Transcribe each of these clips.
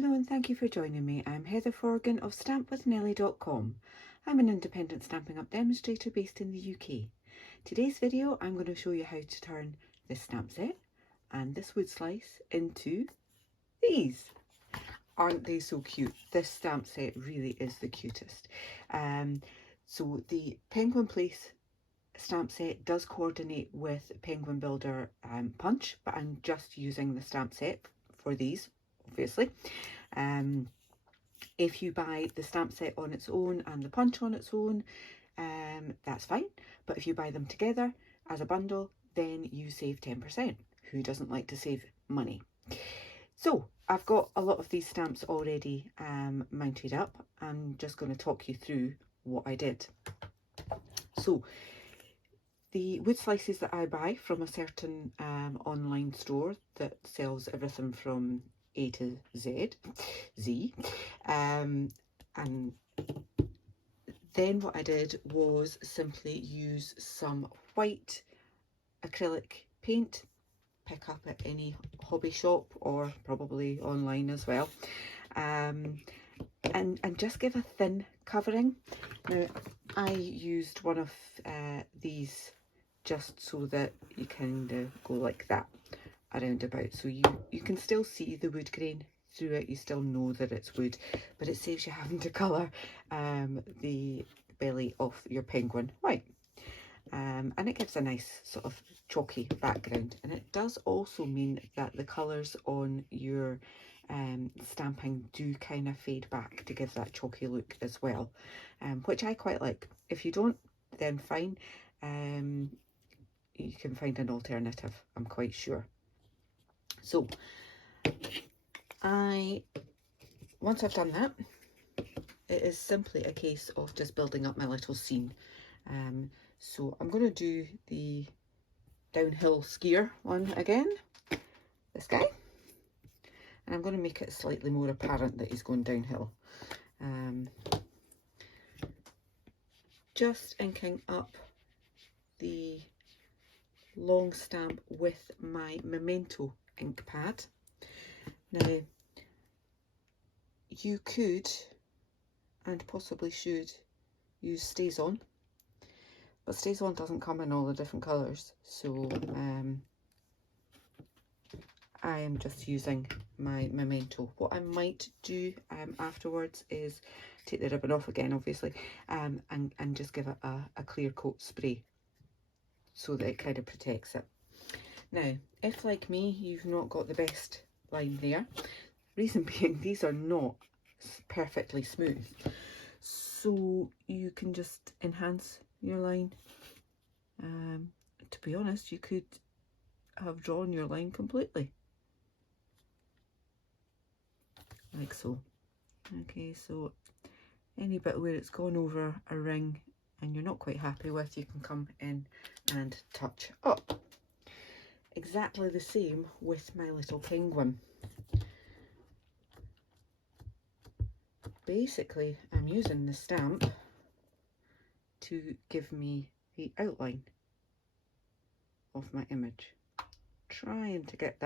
Hello and thank you for joining me. I'm Heather Forgan of stampwithnellie.com. I'm an independent Stampin' Up demonstrator based in the UK. Today's video I'm going to show you how to turn this stamp set and this wood slice into these. Aren't they so cute? This stamp set really is the cutest. So the Penguin Place stamp set does coordinate with Penguin Builder Punch, but I'm just using the stamp set for these, obviously. If you buy the stamp set on its own and the punch on its own, that's fine. But if you buy them together as a bundle, then you save 10%. Who doesn't like to save money? So I've got a lot of these stamps already mounted up. I'm just going to talk you through what I did. So the wood slices that I buy from a certain online store that sells everything from A to Z, and then what I did was simply use some white acrylic paint, pick up at any hobby shop or probably online as well, and just give a thin covering. Now I used one of these just so that you kind of go like that around about, so you can still see the wood grain through it. You still know that it's wood, but it saves you having to colour the belly of your penguin white, and it gives a nice sort of chalky background, and it does also mean that the colours on your stamping do kind of fade back to give that chalky look as well, which I quite like. If you don't, then fine, you can find an alternative, I'm quite sure. So once I've done that, it is simply a case of just building up my little scene. So I'm going to do the downhill skier one again, this guy, and I'm going to make it slightly more apparent that he's going downhill. Just inking up the long stamp with my Memento ink pad. Now you could and possibly should use Stays On, but Stays On doesn't come in all the different colours, so I am just using my Memento. What I might do afterwards is take the ribbon off again, obviously, and just give it a clear coat spray so that it kind of protects it. Now, if like me, you've not got the best line there, reason being these are not perfectly smooth, so you can just enhance your line. To be honest, you could have drawn your line completely, like so. Okay, so any bit where it's gone over a ring and you're not quite happy with, you can come in and touch up. Exactly the same with my little penguin. Basically, I'm using the stamp to give me the outline of my image, trying to get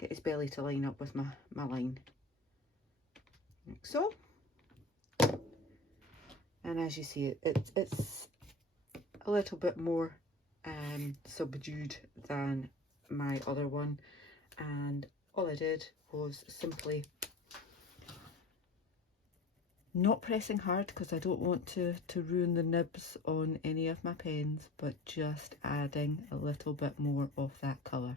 his belly to line up with my line, like so. And as you see, it's a little bit more subdued than my other one, and all I did was simply, not pressing hard because I don't want to ruin the nibs on any of my pens, but just adding a little bit more of that colour.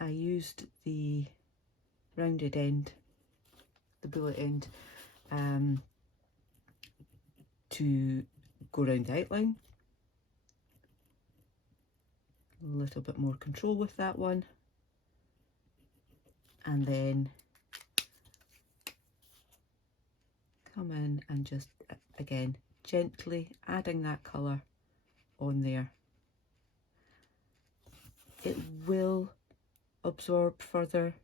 I used the rounded end, the bullet end, to go around the outline. A little bit more control with that one, and then come in and just again gently adding that colour on there. It will absorb further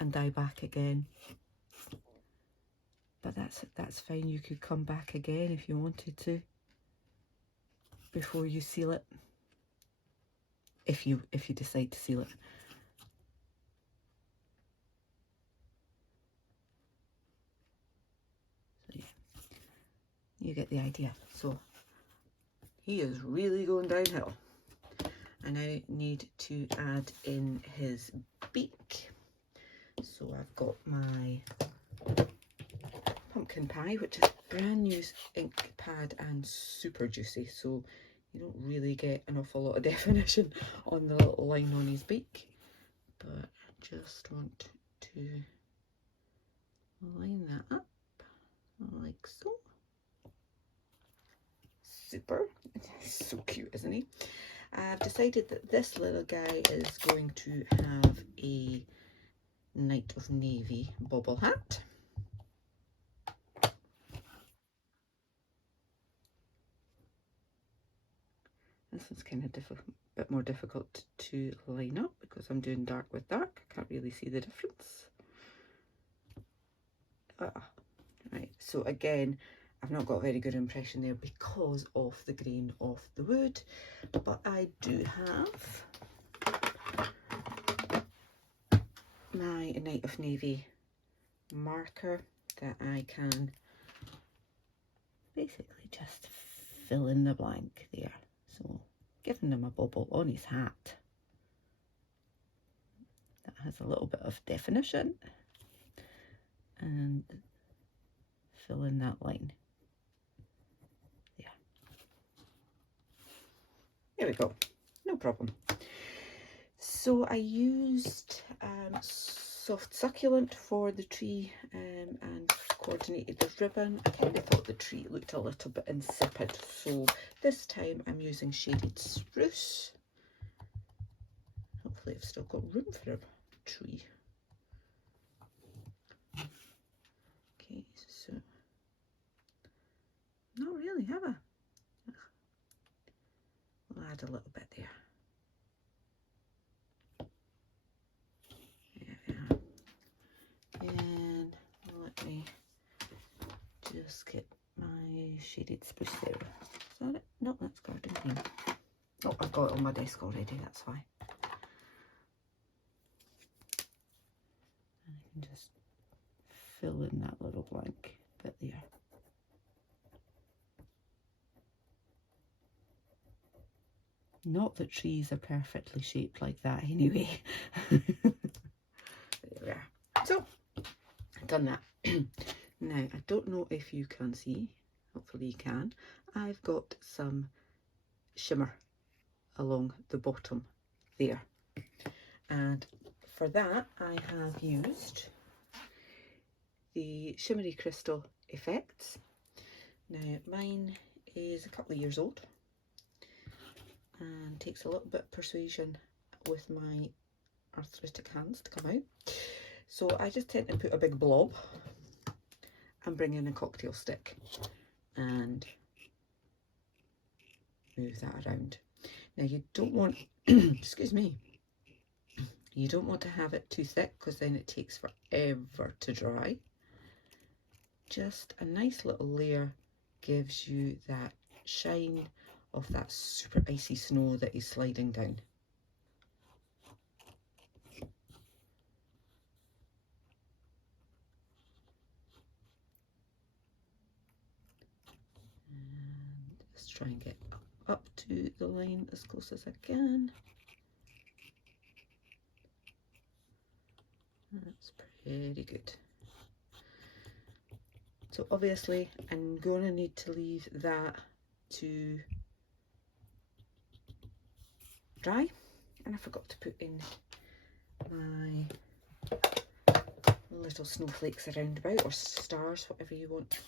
and die back again, but that's fine. You could come back again if you wanted to before you seal it, if you decide to seal it. you get the idea. So he is really going downhill. I now need to add in his beak. So I've got my pumpkin pie, which is brand new ink pad and super juicy, so you don't really get an awful lot of definition on the little line on his beak, but I just want to line that up like so. Super. So cute, isn't he? I've decided that this little guy is going to have a Knight of Navy bobble hat. This one's kind of a bit more difficult to line up because I'm doing dark with dark. I can't really see the difference. Right, so again, I've not got a very good impression there because of the grain of the wood, but I do have my Knight of Navy marker that I can basically just fill in the blank there. So giving him a bobble on his hat. That has a little bit of definition. And fill in that line. There we go, no problem. So I used soft succulent for the tree and coordinated the ribbon. I kind of thought the tree looked a little bit insipid, so this time I'm using shaded spruce. Hopefully I've still got room for a tree. Okay, so not really, have I? We'll add a little bit there. And let me just get my shaded spruce there. Is that it? No, that's garden green. Oh, I've got it on my desk already, that's why. And I can just fill in that little blank bit there. Not that trees are perfectly shaped like that anyway. There we are. So, I've done that. Now, I don't know if you can see, hopefully you can, I've got some shimmer along the bottom there. And for that, I have used the Shimmery Crystal Effects. Now, mine is a couple of years old and takes a little bit of persuasion with my arthritic hands to come out. So I just tend to put a big blob and bring in a cocktail stick and move that around. Now you don't want, excuse me, you don't want to have it too thick because then it takes forever to dry. Just a nice little layer gives you that shine of that super icy snow that is sliding down. And just try and get up to the line as close as I can. That's pretty good. So obviously I'm going to need to leave that to dry, and I forgot to put in my little snowflakes around about, or stars, whatever you want,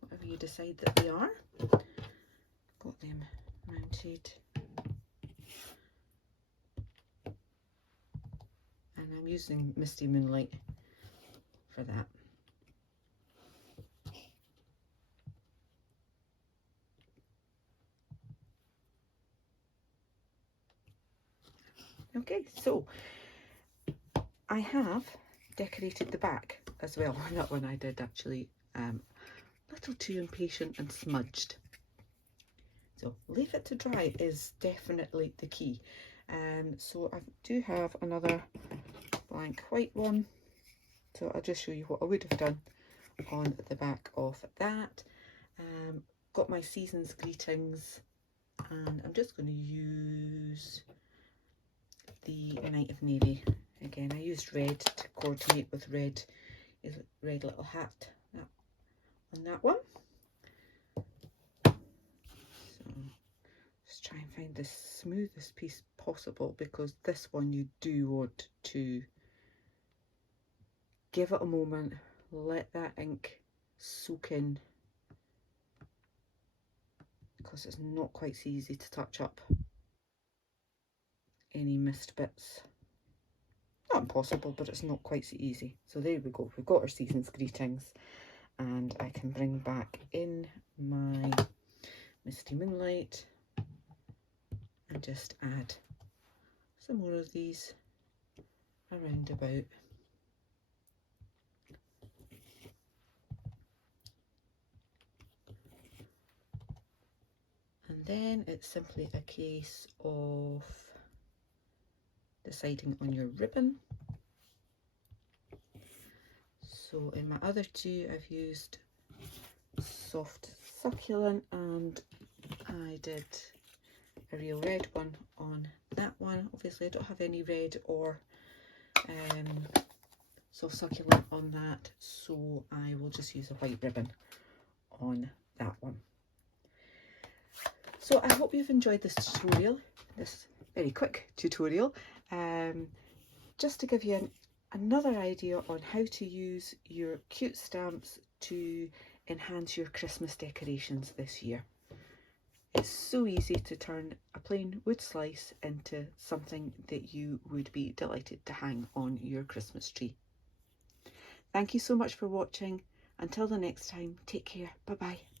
whatever you decide that they are. Got them mounted, and I'm using Misty Moonlight for that. Okay, so I have decorated the back as well. That one I did actually a little too impatient and smudged. So leave it to dry is definitely the key. So I do have another blank white one. So I'll just show you what I would have done on the back of that. Got my season's greetings, and I'm just going to use the Night of Navy. Again, I used red to coordinate with red little hat on that one. So just try and find the smoothest piece possible, because this one you do want to give it a moment, let that ink soak in, because it's not quite so easy to touch up any missed bits. Not impossible, but it's not quite so easy. So there we go, we've got our season's greetings, and I can bring back in my Misty Moonlight and just add some more of these around about. And then it's simply a case of deciding on your ribbon. So in my other two, I've used soft succulent, and I did a real red one on that one. Obviously I don't have any red or soft succulent on that, so I will just use a white ribbon on that one. So I hope you've enjoyed this tutorial, this very quick tutorial, just to give you another idea on how to use your cute stamps to enhance your Christmas decorations this year. It's so easy to turn a plain wood slice into something that you would be delighted to hang on your Christmas tree. Thank you so much for watching. Until the next time, take care. Bye bye.